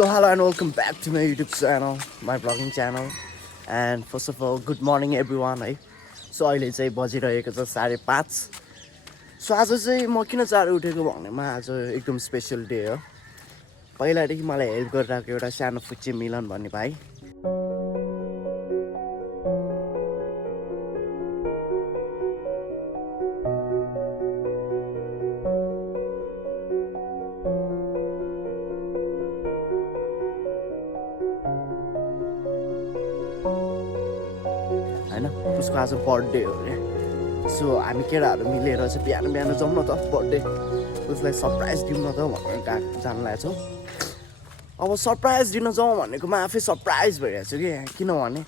So hello and welcome back to my YouTube channel, my vlogging channel. And first of all, good morning everyone है. So अहिले चाहिँ बजिरहेको छ 5:30. So आज चाहिँ म किन चाँडो उठेको भन्नेमा आज एकदम स्पेशल डे हो. पहिलादेखि मलाई हेल्प गरिरहेको एउटा सानो फुच्चे मिलन भन्ने भाइ. हैन उसको आज बर्थडे हो रे. सो हामी केटाहरू मिलेर चाहिँ बिहान बिहान जाउँ न त बर्थडे उसलाई सरप्राइज दिउँ न त भनेर जान लागेको छौँ. अब सरप्राइज दिन जाउँ भनेको म आफै सरप्राइज भइरहेको छु कि किनभने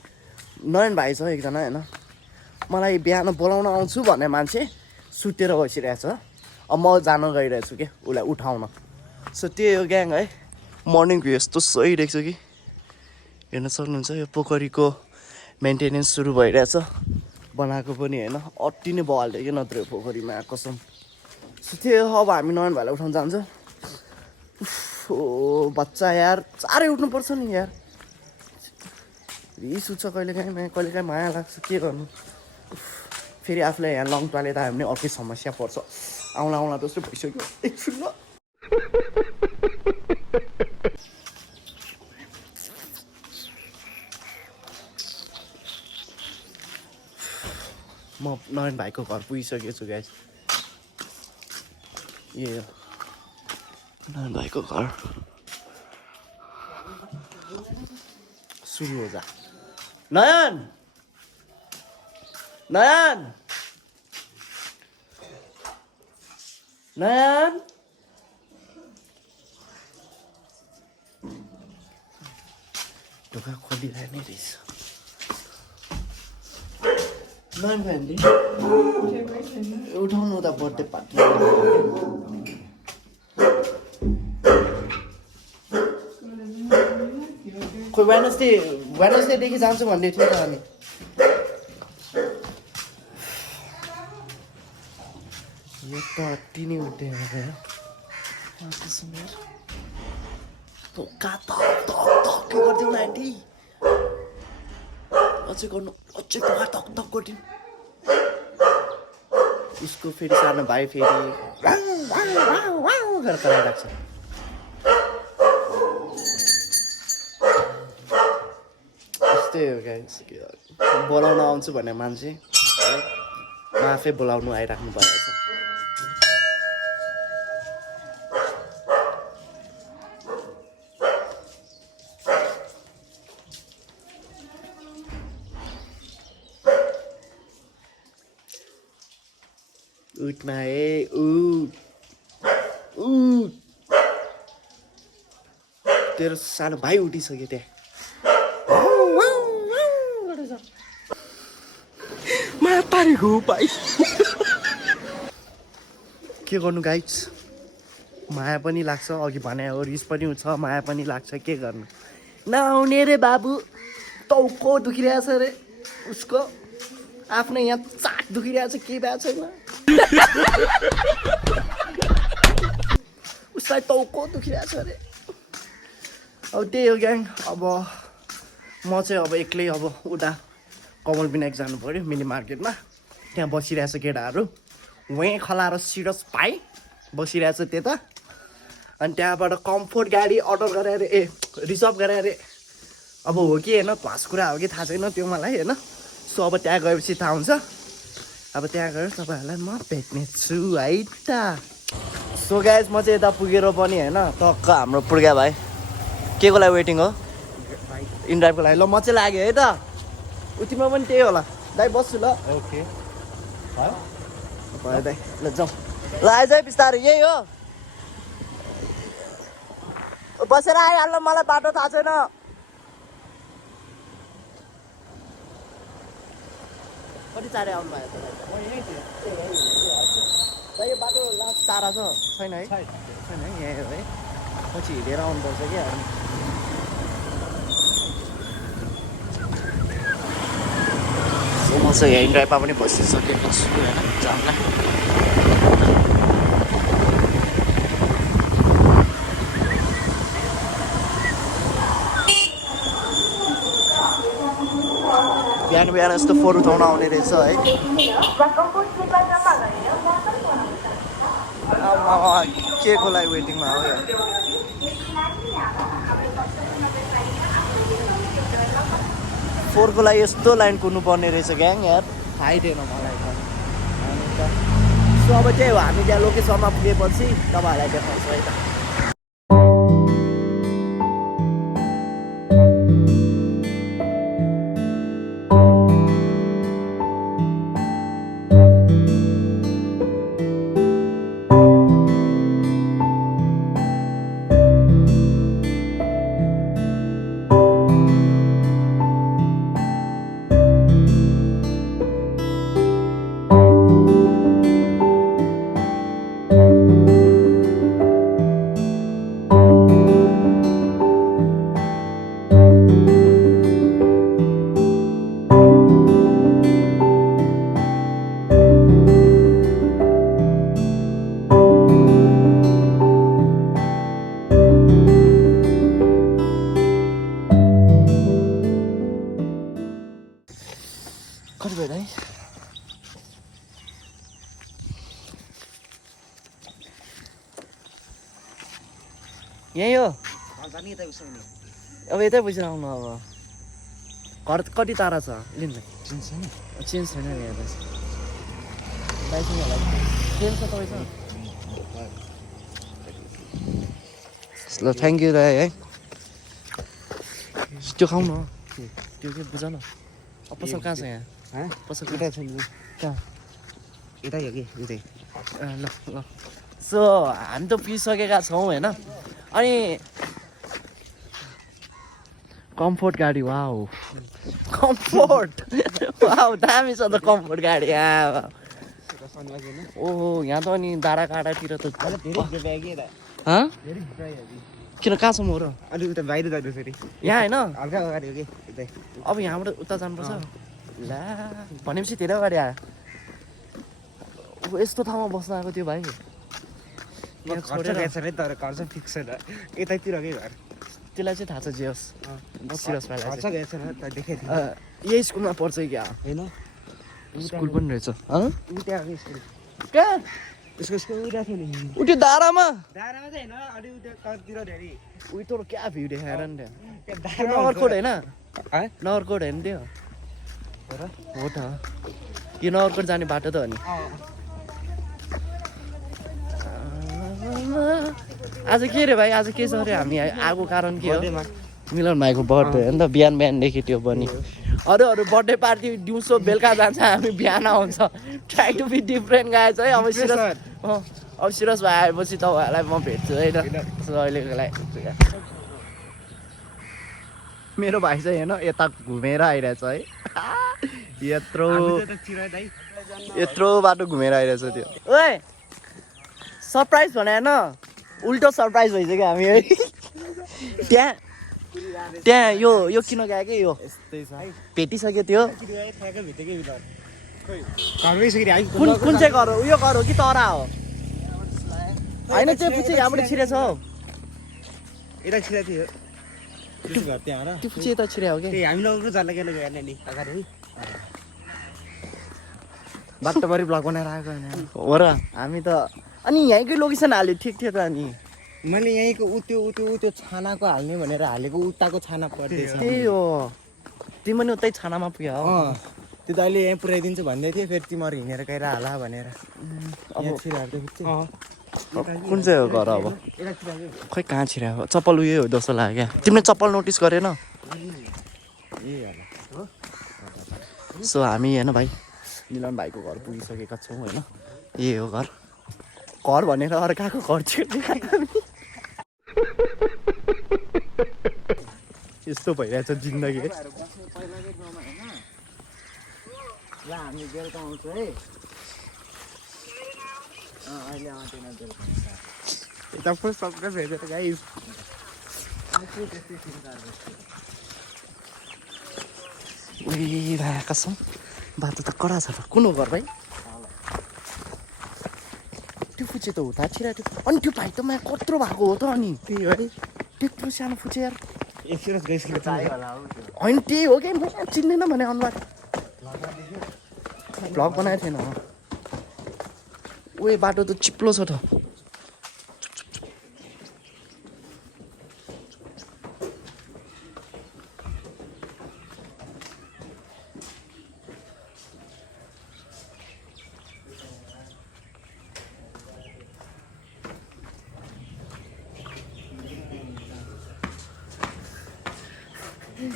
नयन भाइ छ एकजना हैन मलाई बिहान बोलाउन आउँछु भन्ने मान्छे सुतेर बसिरहेको छ. अब म जान गइरहेको छु कि उसलाई उठाउन. सो त्यही हो ग्याङ है. मर्निङको यस्तो सही देख्छ कि हेर्न सक्नुहुन्छ यो पोखरीको मेन्टेनेन्स सुरु भइरहेछ. बनाएको पनि होइन अति नै बवाल थियो कि नत्र पोखरीमा कसम. सो त्यो अब हामी नयन भाइलाई उठाउन जान्छ. ओ बच्चा यार चाँडै उठ्नुपर्छ नि यार. रिस उठ्छ कहिलेकाहीँ माया लाग्छ के गर्नु. फेरि आफूलाई यहाँ लङ टाले त हामी अर्कै समस्या पर्छ. आउँला आउँला जस्तो भइसक्यो एकछिन ल. म नयन भाइको घर पुगिसकेको छु गाइस. ए हो नयन भाइको घर. सुरु हो जा. नयन नयन नयन ढोका खोलिरहेको नै रहेछ. नयन भाइले उठाउनु त बर्थडे पार्टी. खोइ वेडनेसडेदेखि जान्छु भन्ने थियो त हामी. यो त अति नै उठ्यो के गरिदिउँ न आन्टी. अझै गर्नु अझै ढोका धक गरिदिउँ. उसको फेरि सानो भाइ फेरि गरेर कराइरहेको छ. यस्तै हो गाइस. बोलाउन आउँछु भन्ने मान्छे म आफै बोलाउनु आइराख्नु परेको छ. उठ्न है तेरो सानो भाइ उठिसक्यो त्यहाँ. माया पारेको भाइ. के गर्नु गाइस. माया पनि लाग्छ अघि भने हो. रिस पनि उठ्छ माया पनि लाग्छ. के गर्नु. नआउने रे बाबु. टाउको दुखिरहेछ रे उसको. आफ्नो यहाँ चाट दुखिरहेछ के भएको छैन. उसलाई टाउको दुखिरहेछ अरे. अब त्यही हो ग्याङ. अब म चाहिँ अब एक्लै अब उता कमल विनायक जानु पऱ्यो मिनी मार्केटमा. त्यहाँ बसिरहेछ केटाहरू. वहीँ खलाएर सिरस पाइ बसिरहेछ त्यता. अनि त्यहाँबाट कम्फोर्ट गाडी अर्डर गरेर रिजर्भ गरेर अब हो कि होइन भास कुरा हो कि थाहा छैन त्यो मलाई होइन. सो अब त्यहाँ गएपछि थाहा हुन्छ. अब त्यहाँ गएर तपाईँहरूलाई म भेट्नेछु है त. सो गाइस म चाहिँ यता पुगेर पनि होइन टक्क हाम्रो पुर्गा भाइ के को लागि वेटिङ हो इनड्राइभको लागि. ल म चाहिँ लाग्यो है त. उतिमा पनि त्यही होला दाइ बस्छु ल. ओके भयो दाइ ल जाउँ. ल आइज है बिस्तारै. यही हो बसेर आइहाल्नु. मलाई बाटो थाहा छैन. कति चाँडै आउनु भयो त यो बाटो लास्ट टाढा छैन है. छैन है यहाँ है. पछि हिँडेर आउनुपर्छ क्या. म चाहिँ यहाँ ड्राइभमा पनि बसिसकेको छु होइन जाउँला. बिहान बिहान यस्तो फोहोर उठाउन आउने रहेछ है के को लागि वेटिङमा हो यो फोहोरको लागि यस्तो लाइन कुद्नु पर्ने रहेछ ग्याङ यार थाहै थिएन मलाई त सो अब त्यही हो हामी त्यहाँ लोकेसनमा पुगेपछि तपाईँहरूलाई देखाउँछु है त कति भयो है यही हो अब यतै बसेर आउनु अब घर कति टाढा छ लिनु चेन्ज छैन नि यहाँ चेन्ज छ तपाईँसँग ल थ्याङ्क यू दाइ है त्यो खाऊ न त्यो चाहिँ बुझ न पसल कहाँ छ यहाँ पसल कहाँ छ कहाँ यतै हो कि उतै ल ल सो हामी त पिसकेका छौँ होइन अनि कम्फोर्ट गाडी वाउ कम्फोर्ट वाउ दामी छ त कम्फोर्ट गाडी ओहो यहाँ त अनि डाँडा काँडातिर त किन कहाँ छ म र अलिक उता बाहिर जानु फेरि यहाँ होइन हल्का अगाडि हो कि यतै अब यहाँबाट उता जानुपर्छ ला भनेपछि धेरै अगाडि आयो यस्तो ठाउँमा बस्न आएको त्यो भाइ खर्च गएछ नि तर खर्च फिक्स छैन यतैतिरकै घर त्यसलाई चाहिँ थाहा छ जे होस् सिरियस भाइलाई खर्च गएछ न त देखेँ यही स्कुलमा पढ्छ क्या होइन स्कुल पनि रहेछ उता स्कुल कहाँ त्यसको स्कुल उता थियो नि उठ्यो दारामा दारामा चाहिँ होइन अलिक उता तलतिर धेरै उयो तँ क्या भ्यू देखाएर नि त्यो त्यो नगरकोट होइन है नगरकोट होइन त्यो हो त यो नगरकोट जाने बाटो त हो नि आज के रे भाइ आज के छ अरे हामी आएको कारण के हो मिलन भाइको बर्थडे हो नि त बिहान बिहानदेखि त्यो पनि अरू बर्थडे पार्टी दिउँसो बेलुका जान्छ हामी बिहान आउँछ ट्राई टु बी डिफ्रेन्ट गाएछ है अब सिरस अब सिरस भाइ आएपछि तपाईँहरूलाई म भेट्छु है त अहिलेको लागि मेरो भाइ चाहिँ हेर्न यता घुमेर आइरहेछ है यत्रो बाटो घुमेर आइरहेछ त्यो ओए सरप्राइज भने होइन उल्टो सरप्राइज भइसक्यो हामी है त्यहाँ यो किन गयो कि यो भेटिसक्यो त्यो कुन चाहिँ घर हो उयो घर हो कि तरा हो होइन त्यो पछि यहाँबाट छिरेछ हौ यता छिरा थियो त्यो पछि यता छिरे हो कि हामी लगेको जल्ला केले गएन नि अगाडि बाटोभरि ब्लग बनाएर आएको होइन हो र हामी त अनि यहीँकै लोकेसन हाल्यो ठिक थियो त अनि मैले यहीँको त्यो छानाको हाल्ने भनेर हालेको उताको छाना पर्दैछ त्यही हो तिमी पनि उतै छानामा पुग्यो हो त्यो त अहिले यहीँ पुऱ्याइदिन्छु भन्दै थियो फेरि तिमीहरू हिँडेर गएर हाला भनेर अब छिराहरू कुन चाहिँ हो घर अब खै कहाँ छिराएको चप्पल उयो हो जस्तो लाग्यो क्या तिमीले चप्पल नोटिस गरेन सो हामी होइन भाइ मिलन भाइको घर पुगिसकेका छौँ होइन यही हो घर घर भनेर अर्काको घर छिर्ने यस्तो भइरहेछ जिन्दगी हामी बेलुका आउँछ है अहिले आउँदैन यता फर्स्ट सबका भेटेर गाइस उही कसम बाटो त कडा छ कुन हो घर भाइ त्यो फुचे त हुँदा छिराएको थियो अनि त्यो भाइ त माया कत्रो भएको हो त अनि त्यही है त्यत्रो सानो फुचे यार एकछिन गइसक्यो होइन त्यही हो कि म चिन्दैन भने अनुहार भ्लग बनाएको थिएन ओए बाटो त चिप्लो छ त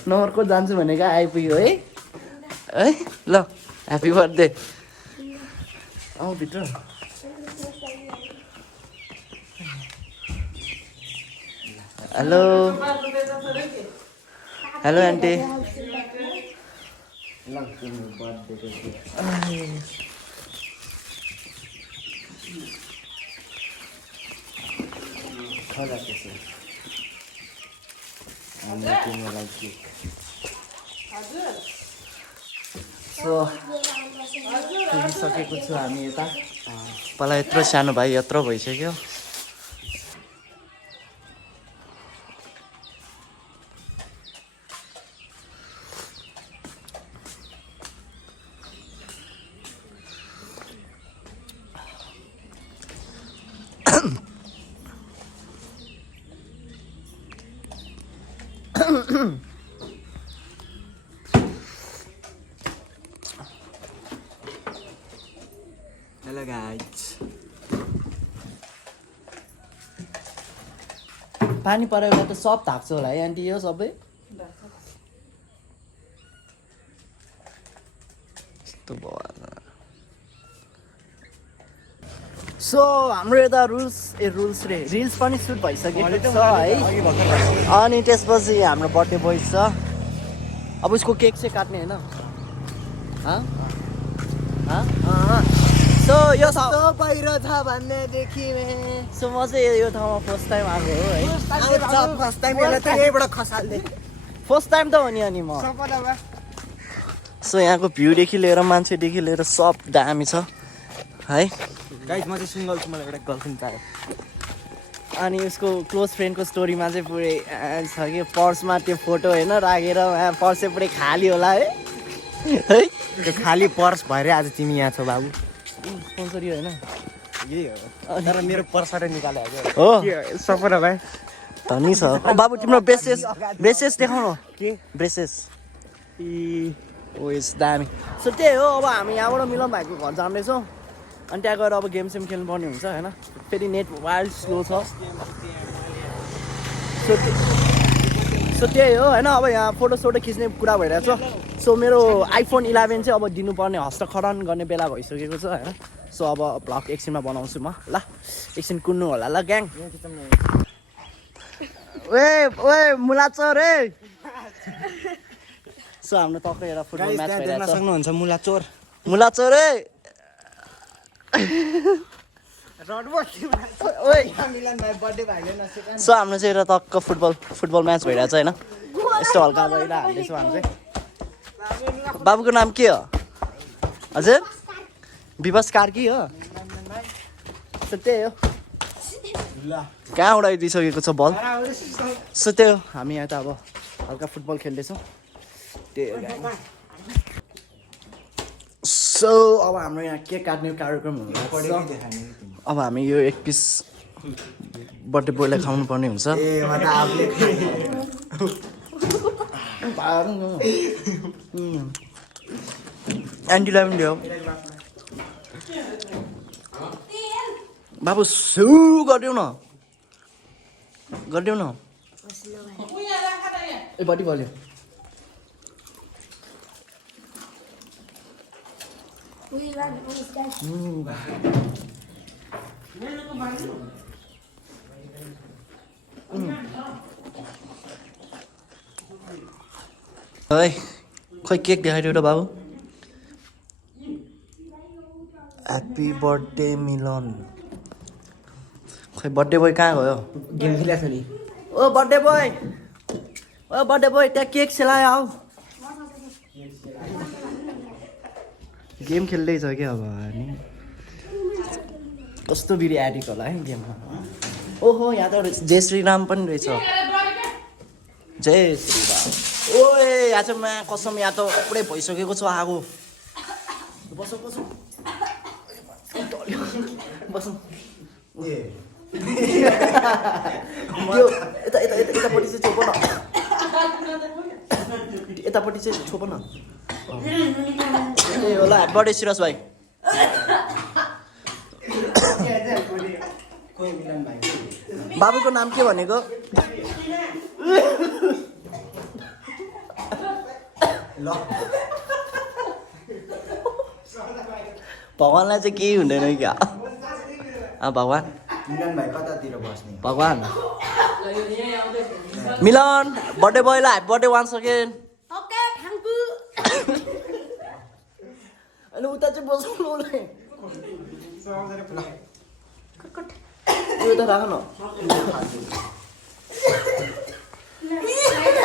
नगरको जान्छु भनेको आइपुग्यो है है ल ह्याप्पी बर्थडे आऊ भित्र हेलो हेलो आन्टी सो पुगिसकेको छु हामी यता पहिला यत्रो सानो भाइ यत्रो भइसक्यो हेलो गाइज पानी परेको त सब धाक्छ होला है आन्टी यो सबै सो हाम्रो यता रुल्स रे रिल्स पनि सुट भइसकेको छ है अनि त्यसपछि हाम्रो बर्थडे बोय छ अब उसको केक चाहिँ काट्ने होइन सो यो बाहिर छ भन्नेदेखि सो म चाहिँ यो ठाउँमा फर्स्ट टाइम आएको हो है फर्स्ट टाइम यहीँबाट खसाल्दै फर्स्ट टाइम त हो नि अनि म सो यहाँको भ्यूदेखि लिएर मान्छेदेखि लिएर सब दामी छ है गाइज म चाहिँ सिङ्गल छु मलाई एउटा गर्लफ्रेन्ड चाहियो अनि उसको क्लोज फ्रेन्डको स्टोरीमा चाहिँ पुरै छ कि पर्समा त्यो फोटो होइन राखेर पर्स चाहिँ पुरै खाली होला है है त्यो खाली पर्स भएर आज तिमी यहाँ छौ बाबु स्पोन्सरी होइन यही हो तर मेरो पर्सबाट निकालेको हो सपना भाइ धनी छ बाबु तिम्रो ब्रेसेस देखाउनु के ब्रेसेस ओ यस दामी सो त्यही हो अब हामी यहाँबाट मिलन भाइको घर जाँदैछौँ अनि त्यहाँ गएर अब गेम सेम खेल्नु पर्ने हुन्छ होइन फेरि नेट वाइल्ड स्लो छ सो त्यही हो होइन अब यहाँ फोटो खिच्ने कुरा भइरहेछ सो मेरो आइफोन 11 चाहिँ अब दिनुपर्ने हस्ताक्षरण गर्ने बेला भइसकेको छ होइन सो अब भ्लग एकछिनमा बनाउँछु म ल एकछिन कुद्नु होला ल ग्याङ ओए मुलाचोर रे सो हाम्रो टक्क एउटा फुटबल म्याच भइरहेछ सक्नुहुन्छ मुलाचोर रे सो हाम्रो चाहिँ एउटा टक्क फुटबल म्याच भइरहेछ होइन यस्तो हल्का भइरहेको हाल्दैछौँ हामी चाहिँ बाबुको नाम के हो हजुर विवश कार्की हो सो त्यही हो कहाँ उडाइदिइसकेको छ बल सो त्यही हो हामी यहाँ त अब हल्का फुटबल खेल्दैछौँ त्यही हो सो अब हाम्रो यहाँ केक काट्ने कार्यक्रम हुँदैछ अब हामी यो एक पिस बर्थडे बोयलाई खुवाउनु पर्ने हुन्छ आन्टीलाई पनि ल्याऊ बाबु सु गरिदेऊ न ए बडी बल्यो है खोइ केक देखाइदियो र बाबु ह्याप्पी बर्थडे मिलन खोइ बर्थडे बोय कहाँ गयो गेम खेलेको छ नि ओ बर्थडे बोय त्यहाँ केक सेलायो आऊ गेम खेल्दैछ क्या अब नि कस्तो बिरी एडिक्ट होला है गेममा ओहो यहाँ त जय श्रीराम पनि रहेछ जय श्रीराम ओए यहाँ चाहिँ मा कसम यहाँ त पुरै भइसकेको छ आगो बसौँ बसौँ बसौँ ए त्यो यता यता यता यतापट्टि चाहिँ छोप न यतापट्टि चाहिँ छोप न ए होला बर्थडे सिरस भाइ कोही मिलन भाइ बाबुको नाम के भनेको ल भगवान्लाई चाहिँ केही हुँदैन क्या भगवान् मिलन भाइ कतातिर बस्ने भगवान् मिलन बर्थडे बोयलाई happy birthday one second okay thank you अनि उता चाहिँ बसाउनु उसलाई यो त राख न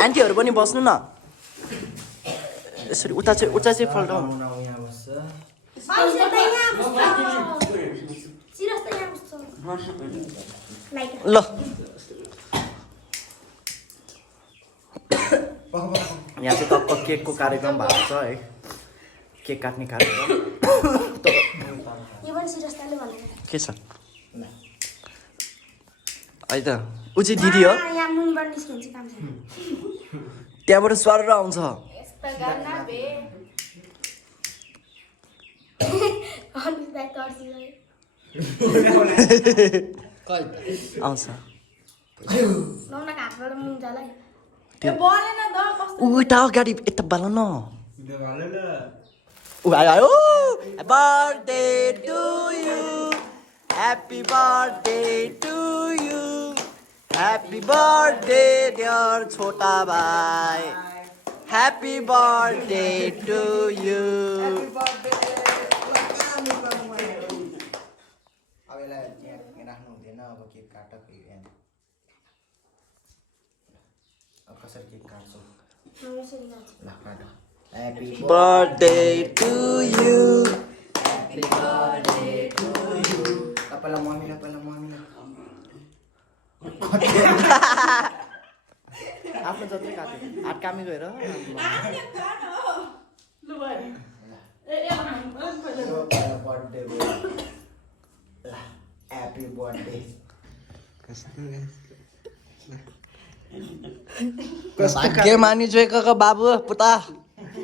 आन्टीहरू पनि बस्नु न यसरी उता चाहिँ फल्टाउनु यहाँ बस्छ मान्छे त यहाँ बस्छ सिरस त यहाँ बस्छ लाइक ल यहाँ चाहिँ टक्क केकको कार्यक्रम भएको छ है केक काट्ने कार्यक्रम यो पनि सिरस ताले भनेको के छ है त ऊ चाहिँ दिदी हो यहाँ मुनिबाट निस्किन्छ काम छैन त्यहाँबाट स्वारेर आउँछ यस्तो गर्न बे अनि ब्याक गर्छु आउँछ नौना हातबाट मुन्जालाई त्यो बोलेन द कस्तो उता अगाडि यता बाल न ऊ आयो birthday to you happy birthday to you happy birthday dear छोटा भाइ ह्याप्पी बर्थडे टु यु अब यसलाई यहाँ राख्नु हुँदैन अब केक काट अब कसरी केक काट्छौ ल काट ह्याप्पी बर्थडे टु यु पहिला मम्मीलाई आफ्नो जत्रै काट्यो हात कामी गएर बर्थडे ह्याप्पी बर्थडे भाग्य मानि जोएको बाबु पुता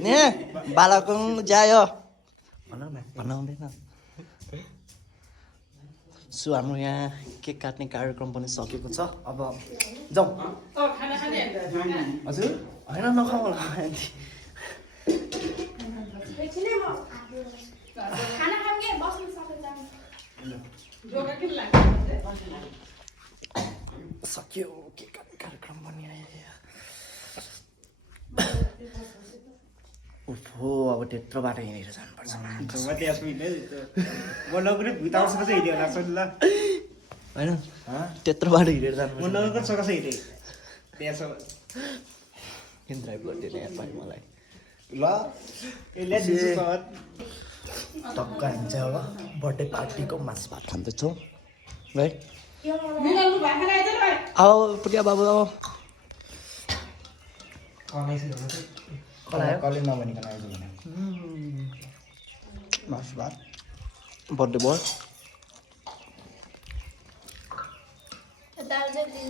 ने बालक ज्यायो भनाउँदैन सो हाम्रो यहाँ केक काट्ने कार्यक्रम पनि सकेको छ अब जाउँ हजुर होइन नखाऊ होला आन्टी एकछिनै म खाना खाम के बस्नु सकेछ सक्यो केक काट्ने कार्यक्रम पनि आयो हो अब त्यत्रो बाटो हिँडेर जानुपर्छ होइन त्यत्रो बाटो हिँडेर जानुपर्छ किन ड्राइभ गरिदिएन यार भाइ मलाई ल टक्क हामी चाहिँ अब बर्थडे पार्टीको मासु भात खाँदैछौँ है अब पुग्यो बाबु अब कसले नभनिकन आइज भने मासु भात बर्थडे बोय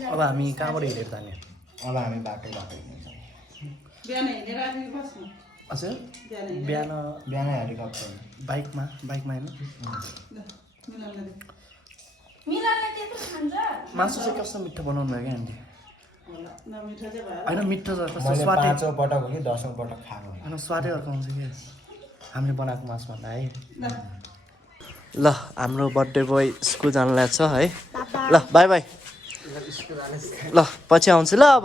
अब हामी कहाँबाट हिँडेर जाने अब हामी बाटो हिँड्छौँ हजुर बिहान बिहानै हेलिकप्टर बाइकमा होइन मिलाले त्यत्रो खान्छ मासु चाहिँ कस्तो मिठो बनाउनु भयो क्या आन्टी होइन मिठो छ कस्तो मैले स्वादै 5औँ पटक हो कि 10औँ पटक खाएको होइन स्वादै अर्को आउँछ कि हामीले बनाएको मासुभन्दा है ल हाम्रो बर्थडे बोय स्कुल जानु लाग्छ है ल बाई बाई ल पछि आउँछु ल अब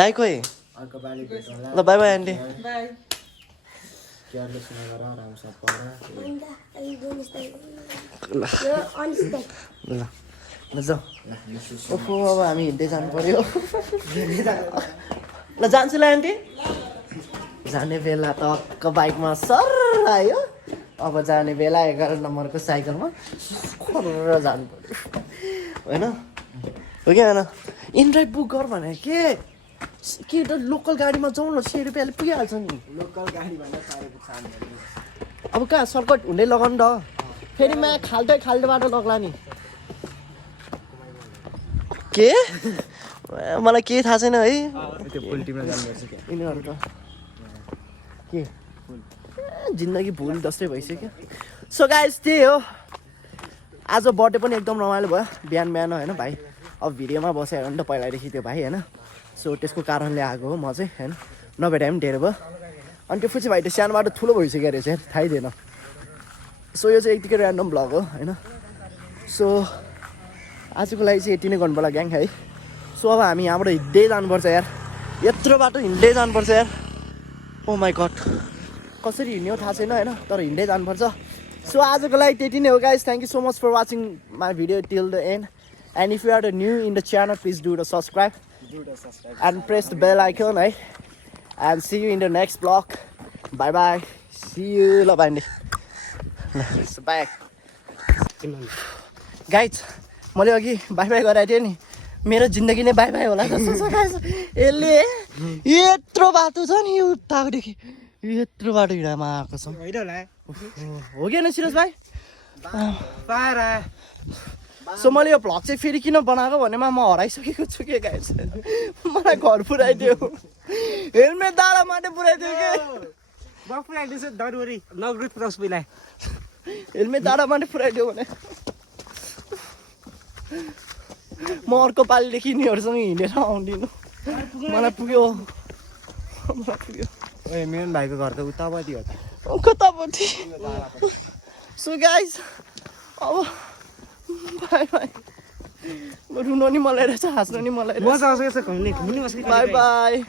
दाइ खोइ अर्को पालि भेटौँला ल बाई बाई आन्टी केयरलेस नगर राम्रोसँग पढ ल ल ल जाउँ ओहो अब हामी हिँड्दै जानु पर्यो ल जान्छु ल आन्टी जाने बेला टक्क बाइकमा सर आयो अब जाने बेला 11 नम्बरको साइकलमा खरेर जानु पर्यो होइन हो कि होइन इनड्राइभ बुक गर भने के त लोकल गाडीमा जाउँ न 100 रुपियाँले पुगिहाल्छ नि लोकल गाडी भन्दा 4,500 अब कहाँ सर्कट हुँदै लगाउनु त फेरि मा खाल्टै बाटो लग्ला नि के मलाई केही थाहा छैन है त्यो पोल्ट्रीमा जानुपर्छ क्या यिनीहरू त के जिन्दगी भुल जस्तै भइसक्यो सो गाइस त्यही हो आज बर्थडे पनि एकदम रमाइलो भयो बिहान होइन भाइ अब भिडियोमा बसेर नि त पहिल्यैदेखि त्यो भाइ होइन सो त्यसको कारणले आएको हो म चाहिँ होइन नभेटाए पनि धेरै भयो अनि त्यो फुची भाइ त सानोबाट ठुलो भइसक्यो रहेछ थाहै थिएन सो यो चाहिँ यतिकै ऱ्यान्डम भ्लग हो होइन सो आजको लागि चाहिँ यति नै गर्नु पर्ला ग्याङ है सो अब हामी यहाँबाट हिँड्दै जानुपर्छ यार यत्रो बाटो हिँड्दै जानुपर्छ यार ओ माई गड कसरी हिँड्ने हो थाहा छैन होइन तर हिँड्दै जानुपर्छ सो आजको लागि त्यति नै हो guys thank you so much for watching my video till the end and if you are the new in the channel please do the subscribe and press the bell icon है and see you in the next vlog bye bye see you ल bye bye guys मैले अघि by by गराएको थिएँ नि मेरो जिन्दगी नै बाई बाई होला जस्तो छ गाइस यसले यत्रो बाटो छ नि उताकोदेखि यत्रो बाटो हिँडामा आएको छ हो कि होइन सिरोज भाइ सो मैले यो भ्लग चाहिँ फेरि किन बनाएको भनेमा म हराइसकेको छु के गाइस मलाई घर पुऱ्याइदियो हेलमेट दाडा माटे पुऱ्याइदियो के हेलमेट दाडा माटे पुऱ्याइदियो भने म अर्को पालिदेखि यिनीहरूसँग हिँडेर आउँदिनँ मलाई पुग्यो ए मेरो भाइको घर त उतापट्टि हो त कतापट्टि सो गाइस अब बाई बाई रुनु नि मलाई रहेछ हाँस्नु नि मलाई मजा आउँछ यसो घुम्ने बाई बाई